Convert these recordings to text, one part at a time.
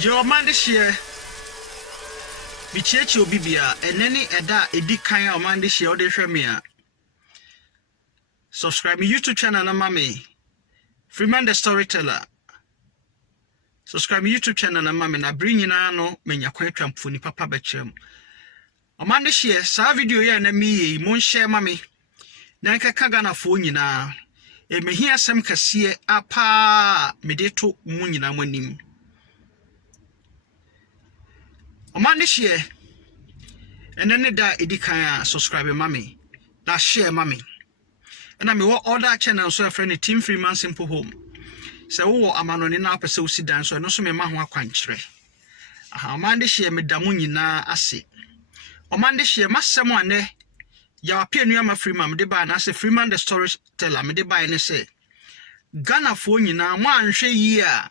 Your man this year. Bichechi obibia eneni eda edi kan o man this year o de hwe me a. Subscribe my YouTube channel na mami. Freeman the Storyteller. Subscribe my YouTube channel na mami na bring nyina no menya kwan twamfo ni papa bechem. O man this year sa video ye na mi mon share mami. Na nkaka Ghana fo nyina. E me hia asem kase apa me de to mu nyina manim. O man this year eneni da edi kan subscribe mami. Na share mami. And I mean, other channel so a friend Team Freeman Simple Home. So, amanoni na pese usi dan so no so me ma ho akwankyere. Aha, man de hye me damu nyina ase. O man de hye masem ane ya apia nuama Freeman me de ba na se Freeman the Storyteller me de ba ne se Ghana fo nyina mo anhwe yi a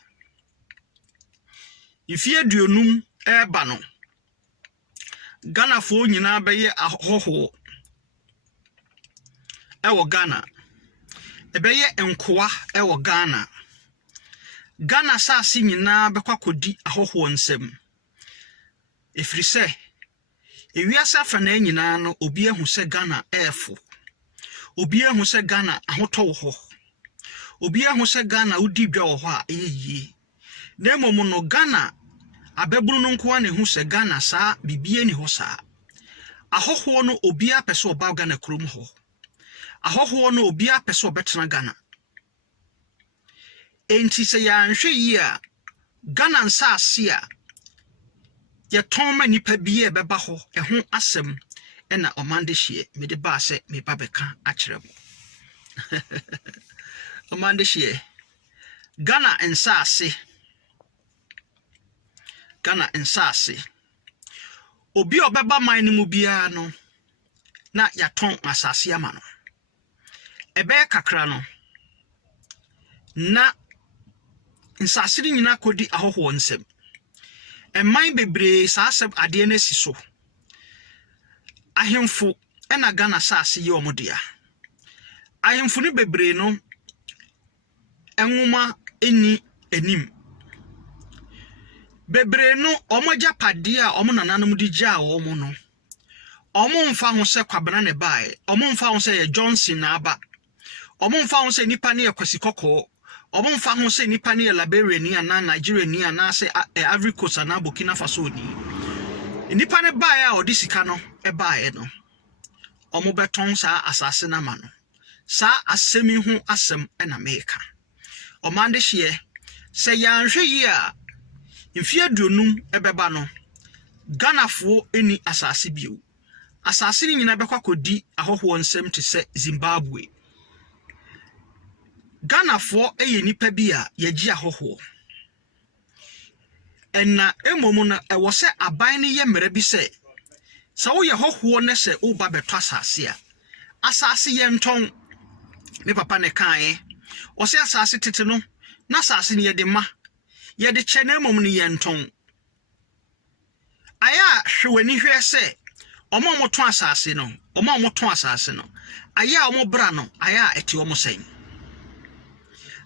ifie duonum eba no Ghana fo nyina be ye ahoho ewo Ghana ebeye enkoa ewo Ghana Ghana saasi nyina bekwa kodi ahoho nsem efiri se ewiasa fa na nyina no obi ehu se Ghana efo obi ehu se Ghana ahoto wo ho obi ehu se Ghana udi dwa wo ho a eyeye na emom no Ghana abeburu no nkoa ne hu se Ghana saa bibie ni ho saa ahoho no obi apese oba Ghana krom ho ahoho no obi apese obetena Ghana enti se ya nhwe yi a Ghana nsa ase a ye ton ma nipa biye beba ho eho asem ena omande hye me de ba se me ba beka akyerem omande hye Ghana nsa ase obi obeba man ni mu bia no na ya ton asase ama no ebe kakra no na nsasiri nyina kodi ahoho nsem eman bebre saasem ade na siso ahemfo ena Ghana saase ye omodia ahemfo ni bebre no enwuma eni enim bebre no omoja pade a omo nananom di gya omo no omo mfa ho se kwabena ne bae omo mfa ho se ye Johnson na aba omo mfa ho se nipa ne yakwasi kokko omo mfa ho se nipa ne Liberia ni ana Nigeria ni ana se Ivory Coast na Burkina Faso ni nipa ne bae a odi sika no e bae no omo beton sa asase na ma no sa asemi hu asem na America omande hye se yanhwe yi a mfie duonum ebeba no Ghana fo eni asase bio asase ni nyina bekwa kodi ahoho nsem te se Zimbabwe Ghana fo eye nipa bi a yagi ahoho enna emom na ewo se aban ne ye mere bi se sa wo ye hoho ne se wo ba beto asase ye nton me papa ne kan o se asase tete no na asase ne ye de ma ye de che na emom ne ye nton aya hwewani hwe se omo moto asase no aya omo bra no aya eti omo sen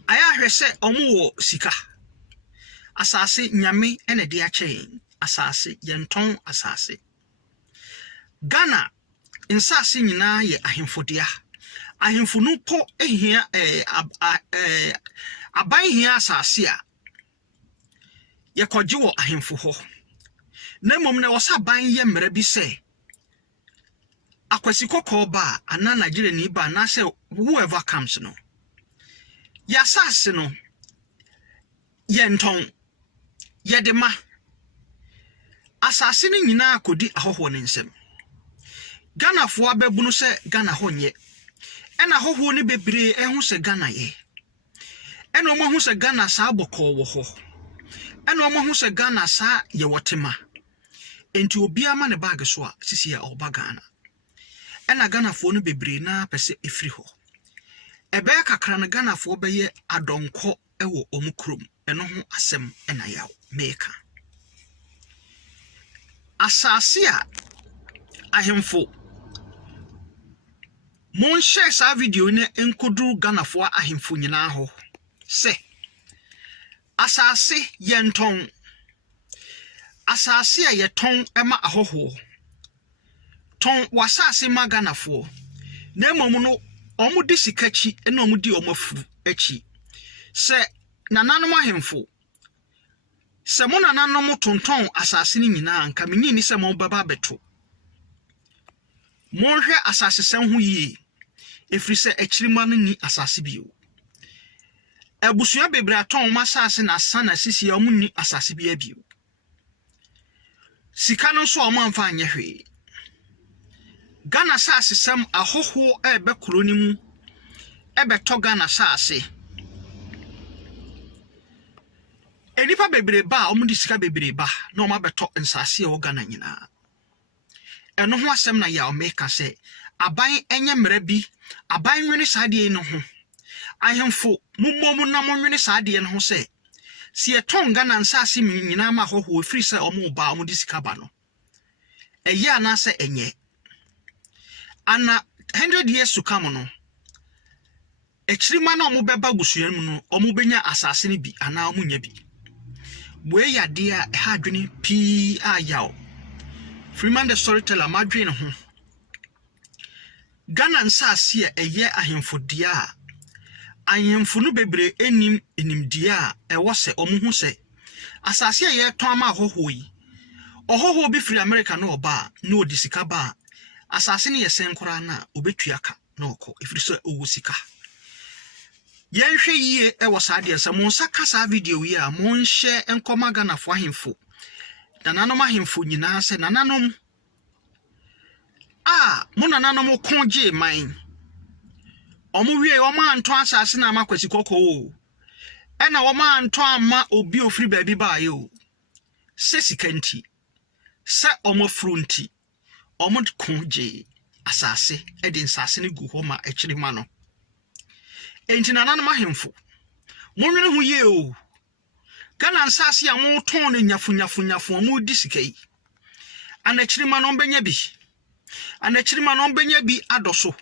aya hwe se omo wo sika asase nyame ene de ache asase yenton asase Ghana insase nyina ye ahemfodia ahemfo no po ehia aban hia asase a ye kogye wo ahemfo ho na mom na wosa ban ye mere bi se akwasi kokko ba ana Nigeria ni ba na se whoever comes no ya sase no yenton yedema asase ni nyina akodi ahoho ne nsem Ghana fo ababunu se Ghana honye ena hoho ni bebre ehu se Ghana ye ena omo hu se Ghana sa aboko wo ho ena omo hu se Ghana sa ye wotema enti obi ama ne bag so a sisi ya oba Ghana ena Ghana fo no bebre na pese efri ho ebe kakra na Ghana fo beye adonko ewo omukrom eno ho asem ena yaw meka asase a ahemfo mon share sa video ne enkoduru Ghana fo ahemfo nyina ho se asase yenton asase a ye ton ema ahoho ton wasase maganafo na emom no omudi sikachi na omudi omafu achi se nananom ahemfo se mo nananom tonton asase ni nyina anka menyi ni se mo baba beto mo hwe asase sen ho yie efiri se akirima no ni asase bio abusua bebre aton masase na sana sisi omuni asase bia bio sika no so omamfa anye hwe Ghana sase sam ahoho ebe kroni mu ebe to Ghana sase enipa bebre ba omudi sika bebre ba na omabeto nsase e wo Ghana nyina eno ho asem na ya omeka se aban enye mrabi aban nwene saade no ho ahemfo mummom na monwene saade no ho se si eton Ghana nsase nyina ma hoho free se omo ba omudi sika ba no eye ana se enye ana 100 years to come no ekirima na omo beba gusuan mu no omo benya asase ni bi ana omo nya bi boye yade a ha adwene pi ayaw Freeman the storyteller madwene ho Ghana nsase a eye ahemfo dia ahemfo no bebre enim dia e wo se omo hu se asase a ye ton ama hoho yi ohoho bi free America no oba na odisika ba asase ne yesen kora na obetuaka na okọ ifiri so owo sika yenhwe yie e wo saade asa mo saka sa video yi a mo nhye enkoma Ghana fo ahemfo nananom ahemfo nyina se nananom mo nananom konje man omo wie o ma anto asase na amakwasi kokọ o e na o ma anto ama obi ofiri baabi baaye o se sikanti se omo frunti omod konje asase edi nsase ne gu ho ma ekirima no enti nananom ahemfo monwene ho ye o Ghana nsase a mo ton ne nyafu mo di sikai anakirima no benya bi anakirima no benya bi adoso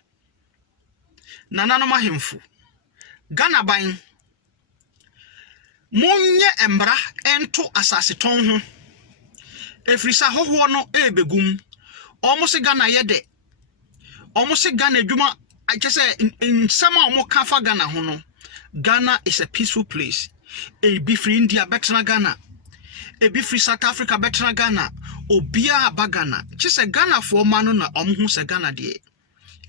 nananom ahemfo Ghana ban monye embra ento asase ton ho efrisa hoho no ebegum omo se Ghana yede omo se Ghana adwuma akese nsama omo kafa Ghana ho no Ghana is a peaceful place e be free India better Ghana e be free South Africa better Ghana obia aba Ghana chese Ghana for manu na omo hu se Ghana de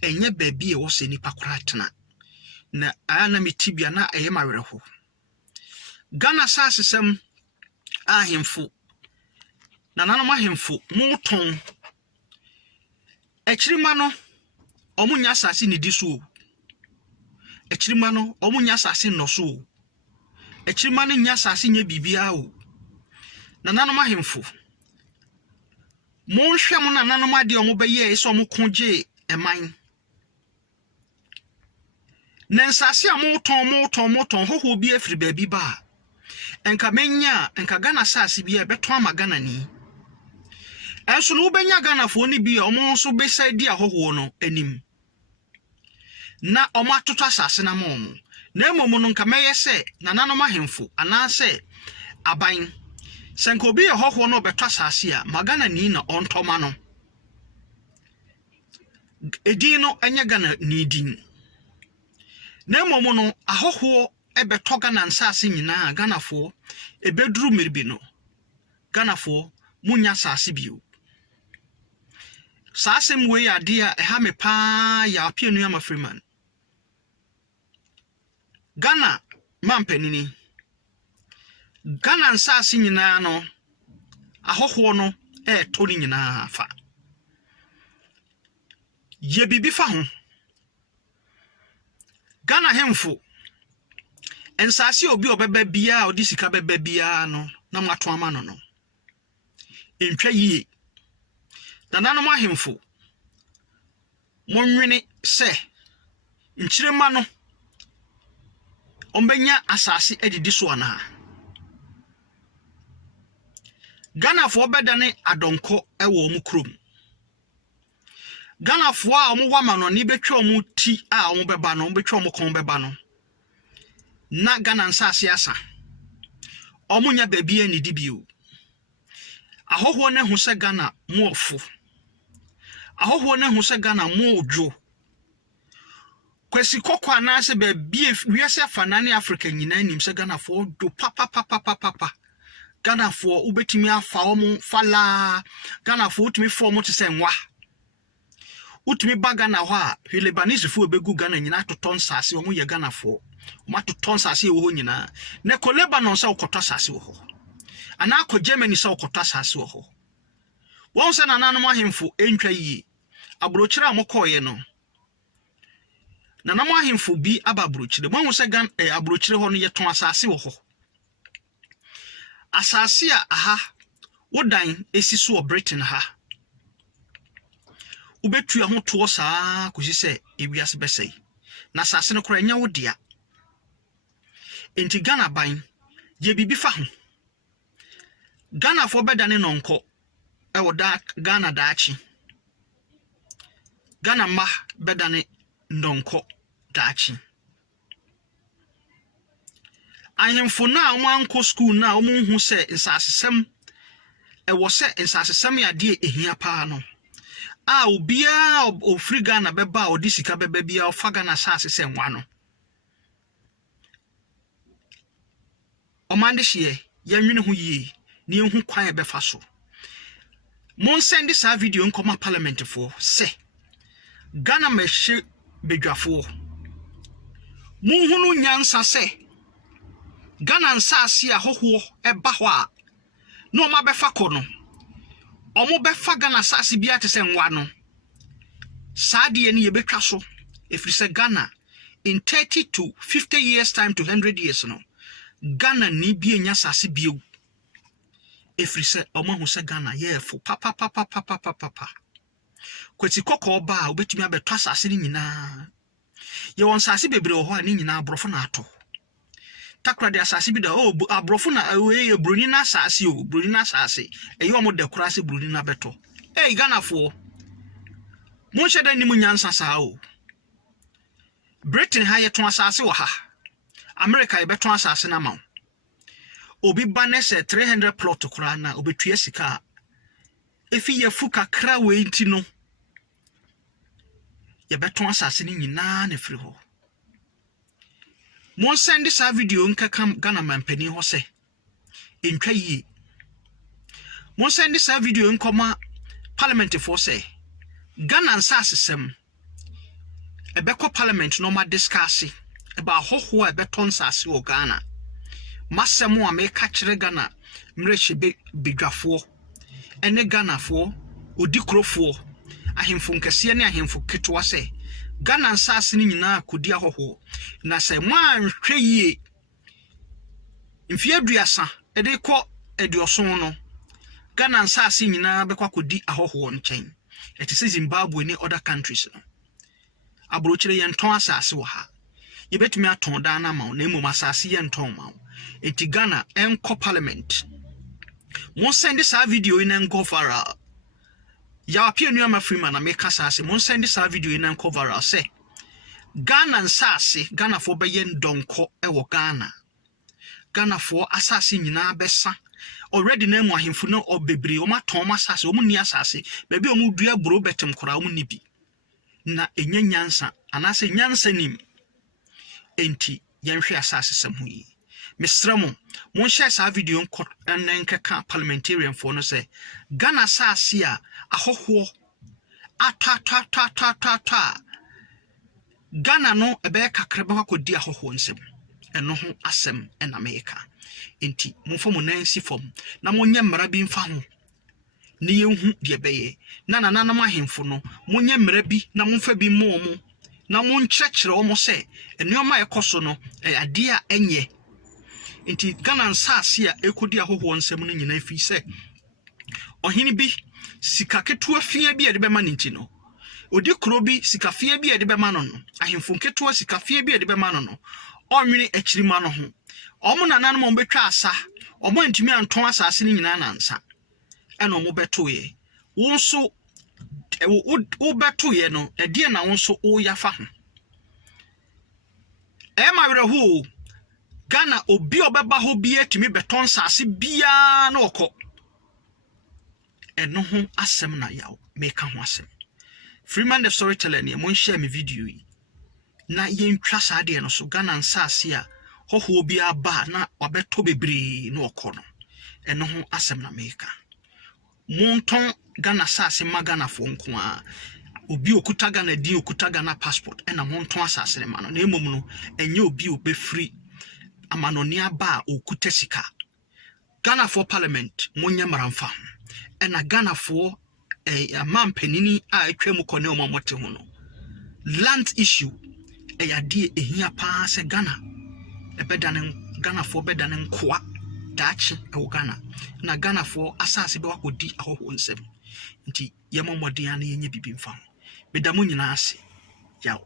enye baabi e wo se nipa koratena na ana metibia na eye mawerho Ghana sasesem ahemfo nananom ahemfo moton ekirima no omunya asase ni diso ekirima no omunya asase no so ekirima no nya asase nya bibia o nananom ahemfo monhwe mo nananom ade omo beye eso omo konje eman nensase a moton hoho bi afiri baabi ba enka menya enka Ghana asase bi e beto ama Ghana ni enso no benya Ghana fo ni bi omo so besa di ahoho no anim na omo atoto asase na mom na emom no nka meye se nananom ahemfo ana se aban senka obi ahoho no beto asase a magana ni na ontoma no edin no enya Ghana ni din na emom no ahoho ebeto Ghana nsase nyina Ghana fo ebeduru meribi no Ghana fo munya asase bio sase mwe ya dia ha me pa ya apienu ama Freeman Ghana mampanini Ghana nsase nyina no ahoho no to ni nyina fa ye bibi fa ho Ghana hemfo ensase obi obeba bia odi sika beba bia no na mato ama no entwa yie nananom ahemfo monwene se nchirema no ombenya asase edidi so ana Ghana fo bedane adonko ewo mu krom Ghana fo a omo wama no ni betwe omo ti a omo beba no betwe omo kon beba no na Ghana nsase asa omo nya babia ni dibio ahoho ne hu se Ghana mo ofu ahoho ne hu se Ghana mo odwo kwesi kokwa na se be bie wiase afanane Africa nyina nim se Ghana fo do papa Ghana fo ubetimi afa omo fala Ghana fo utimi fo omo te se nwa utimi ba Ghana ho a Lebanese fo obegu Ghana nyina toton sase omo ye Ghana fo omo toton sase wo ho nyina ne ko Lebanon se okoto sase wo ho ana ko Germany se okoto sase wo ho won se nananom ahemfo entwa yi abrochira amokoye no nanam ahemfo bi aba abrochire won se Ghana abrochire ho no ye ton asase wo ho asase a aha wodan esiso o Britain ha ubetu ho to saa kosi se ewiase besei na asase no kora nya wodia enti Ghana ban ye bibi fa ho Ghana fo bedane nonko e woda Ghana daachi Ghana ma bedane nonko daachi ahemfo na wanko school na omunhu se nsasesem e wo se nsasesem ya de ehia pa no a obia ofri Ghana beba odi sika beba bia ofa Ghana sase se nwa no omande hye yanwene ho yie ni ehu kwan e befa so mon send this video nkoma parliament for se Ghana mehye bedwafo mon hunu nyansa se Ghana nsase ahoho eba ho a no ma befa kono omo befa Ghana sase bia te se nwa no saade ni ye betwa so efri se Ghana in 30 to 50 years time to 100 years no Ghana ni bia nya sase bia efri se omo hu se Ghana ye fo papa kweti kokko ba obetumi abetwa sase ni nyina ye won sase bebre ho a ni nyina abrofo na ato takra de asase bi da abrofo na we broni na asase o broni na asase eyo omo de kura se broni na beto Ghana fo mo sheda ni mu nyansa saa o Britain ha ye ton asase wo ha America ye beton asase na ma obi banese 300 plot kura na obetua sika efi ye fu kakra we nti no ye beton asase ni nyina na firi ho mon send this video nka kam Ghana mampani ho se entwa yi mon send this video nkoma parliament for se Ghana nsasesem ebekọ parliament no ma discuss eba hoho a beton sase o Ghana masemo a me ka kire Ghana mrehye bedwafo ene Ghana fo odikrofo ahemfo nkese ne ahemfo ketwa se Ghana nsase ni nyina kodi ahoho na se mo anhwe yie mfie aduasa ede kọ edioson no Ghana nsase nyina bekwa kodi ahoho nchen etise Zimbabwe ni other countries no abrochire ye nton asase wo ha ye betumi aton da na ma na emu asase ye nton ma eti Ghana enko parliament mo send this video in enko viral ya apia nuama Freeman na make asase mo send this video in enko viral say Ghana nsase Ghana fo beye ndonko ewo Ghana fo asase nyina besa already na mu ahemfu no obebre o maton asase o mu ni asase bebi o mu dua bro betem kora o mu ni bi na enya nyansa anase nyansa nim enti yenhwe asase samhu yi mesramo mon share sa video nkọ enkeka parliamentarian for no say Ghana asase a ahoho atata Ghana no ebe kakra be kwakodi ahoho nsem eno ho asem en America enti monfo mo nansi fom na monye mmara bi mfa ho ne yehu de beye na nananam ahemfo no monye mmara bi na monfa bi mo na monkyekere o mo se enuoma ekoso no ade a enye enti Ghana nsase a ekodi ahoho nsem no nyina fi se ohini bi sika ketua fia bi ade be ma ninti no odi kro bi sika fia bi ade be ma no ahemfo ketua sika fia bi ade be ma no onwini ekirima no ho omo nananum on betwa asa omo ntimi anton asase ni nyina nansa eno mo betoye wonso wo betoye no ede na wonso wo yafa ho ma were ho Ghana obi obeba ho bi atimi beton sase bia na okọ ɛno ho asɛm na yaw meka ho asɛm. Freeman the storyteller ne mo share me video yi na yɛntwa saa de no so Ghana nsase a hoho bi aba na wabeto bebree na ɔkɔ no ɛno ho asɛm na meka. Monton Ghana sase ma Ghana fo nko a obi okuta Ghana di okuta Ghana passport ɛna monton asase ne ma no na emom no enye obi obefri amanoni aba okuta sika. Ghana for parliament monye maramfa ɛna Ghana for amampanini a etwa mu kɔ ne omamote ho no land issue ɛyade ehia pa se Ghana ebedane Ghana for bedane nkoa dachi ɛwɔ Ghana na Ghana for asase be wakodi ahoho nsem nti yɛmɔmɔden ana yenye bibi mfa ho beda mo nyina ase yaw